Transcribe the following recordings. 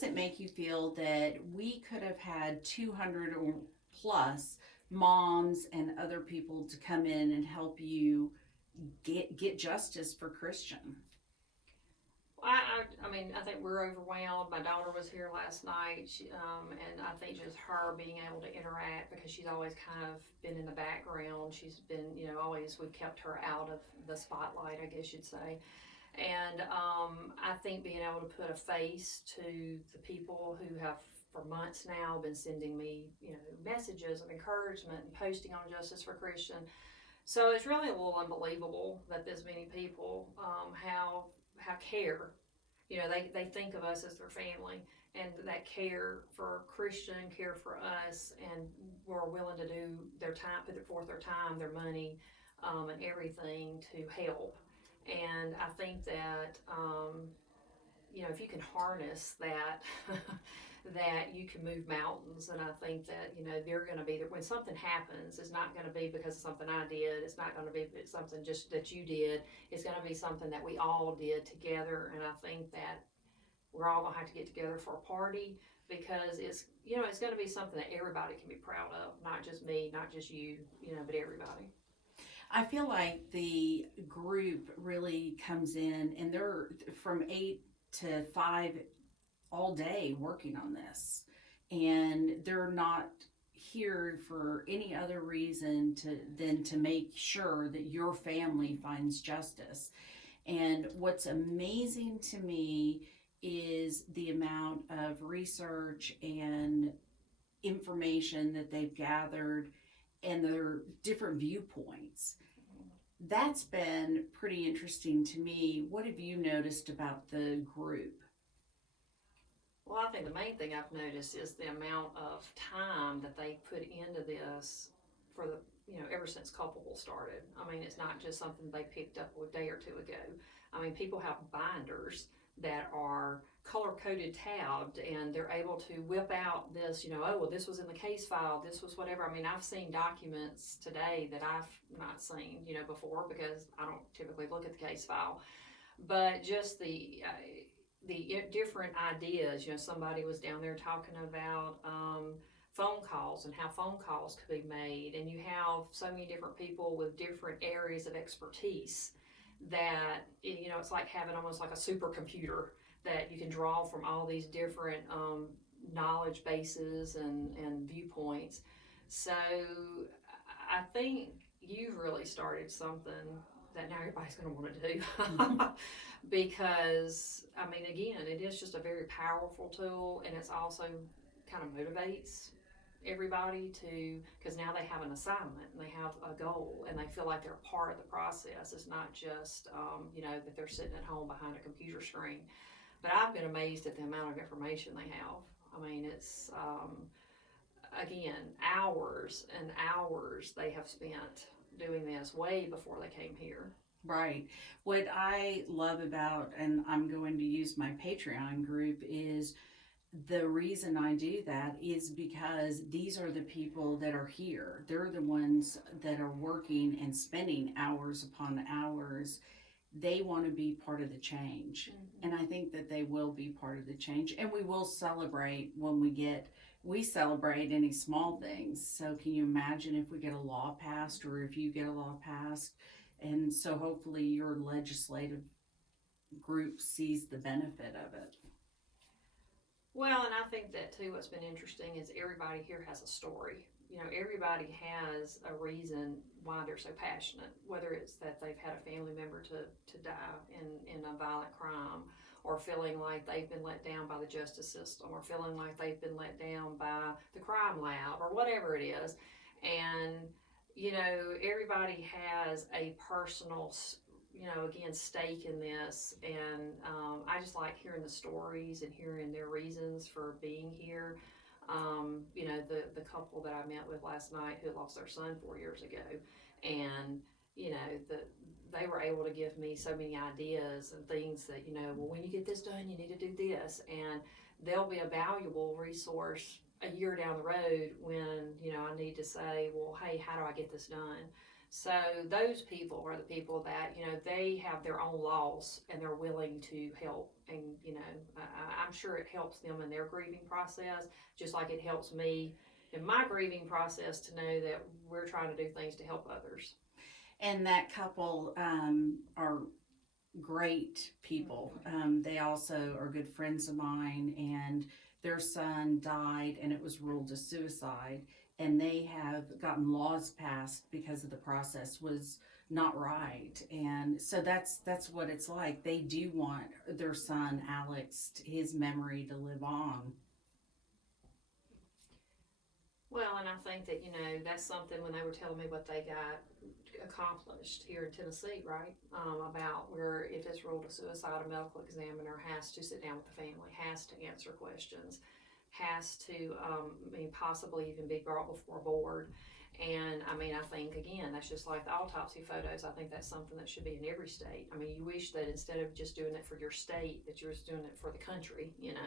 does it make you feel that we could have had 200 or plus moms and other people to come in and help you get justice for Christian? I mean, I think we're overwhelmed. My daughter was here last night, and I think just her being able to interact because she's always kind of been in the background. She's been, always we've kept her out of the spotlight, I guess you'd say. And I think being able to put a face to the people who have for months now been sending me, messages of encouragement and posting on Justice for Christian. So it's really a little unbelievable that this many people how care. They think of us as their family, and that care for Christian, care for us, and we're willing to do their time, put forth their time, their money, and everything to help. And I think that if you can harness that, that you can move mountains. And I think that they're going to be there when something happens. It's not going to be because of something I did. It's not going to be something just that you did. It's going to be something that we all did together. And I think that we're all going to have to get together for a party because it's going to be something that everybody can be proud of, not just me, not just you, but everybody. I feel like the group really comes in and they're from 8 to 5 all day working on this. And they're not here for any other reason than to make sure that your family finds justice. And what's amazing to me is the amount of research and information that they've gathered and their different viewpoints. That's been pretty interesting to me. What have you noticed about the group? Well, I think the main thing I've noticed is the amount of time that they put into this for the, ever since Culpable started. I mean, it's not just something they picked up a day or two ago. I mean, people have binders that are color coded tabbed and they're able to whip out this, oh, well, this was in the case file, this was whatever. I mean, I've seen documents today that I've not seen, before because I don't typically look at the case file. But just the different ideas. Somebody was down there talking about phone calls and how phone calls could be made, and you have so many different people with different areas of expertise that it's like having almost like a supercomputer that you can draw from all these different knowledge bases and viewpoints. So I think you've really started something that now everybody's going to want to do because I mean, again, it is just a very powerful tool, and it's also kind of motivates everybody to, because now they have an assignment and they have a goal and they feel like they're part of the process. It's not just that they're sitting at home behind a computer screen. But I've been amazed at the amount of information they have. I mean, it's again, hours and hours they have spent doing this way before they came here. Right. What I love about, and I'm going to use my Patreon group, is the reason I do that is because these are the people that are here. They're the ones that are working and spending hours upon hours. They want to be part of the change. And I think that they will be part of the change. And we will celebrate when we celebrate any small things. So can you imagine if we get a law passed or if you get a law passed? And so hopefully your legislative group sees the benefit of it. Well, and I think that too, what's been interesting is everybody here has a story. Everybody has a reason why they're so passionate, whether it's that they've had a family member to die in a violent crime, or feeling like they've been let down by the justice system, or feeling like they've been let down by the crime lab, or whatever it is. And, everybody has a personal, again, stake in this. And I just like hearing the stories and hearing their reasons for being here. The couple that I met with last night who lost their son 4 years ago, and they were able to give me so many ideas and things that well, when you get this done, you need to do this, and they'll be a valuable resource a year down the road when I need to say, well, hey, how do I get this done? So those people are the people that, you know, they have their own laws and they're willing to help. And, you know, I'm sure it helps them in their grieving process, just like it helps me in my grieving process to know that we're trying to do things to help others. And that couple are great people. They also are good friends of mine, and their son died, and it was ruled a suicide. And they have gotten laws passed because of the process was not right, and so that's what it's like. They do want their son Alex, his memory to live on. Well, and I think that, you know, that's something when they were telling me what they got accomplished here in Tennessee, right? About where if it's ruled a suicide, a medical examiner has to sit down with the family, has to answer questions, has to, possibly even be brought before a board. And I mean, I think again, that's just like the autopsy photos. I think that's something that should be in every state. I mean, you wish that instead of just doing it for your state, that you're just doing it for the country, you know,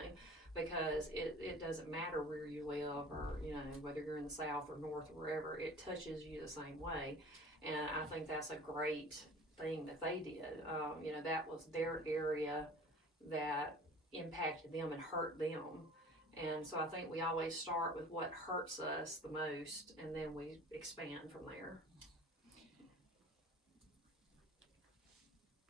because it doesn't matter where you live or, you know, whether you're in the South or North or wherever, it touches you the same way. And I think that's a great thing that they did. You know, that was their area that impacted them and hurt them. And so I think we always start with what hurts us the most and then we expand from there.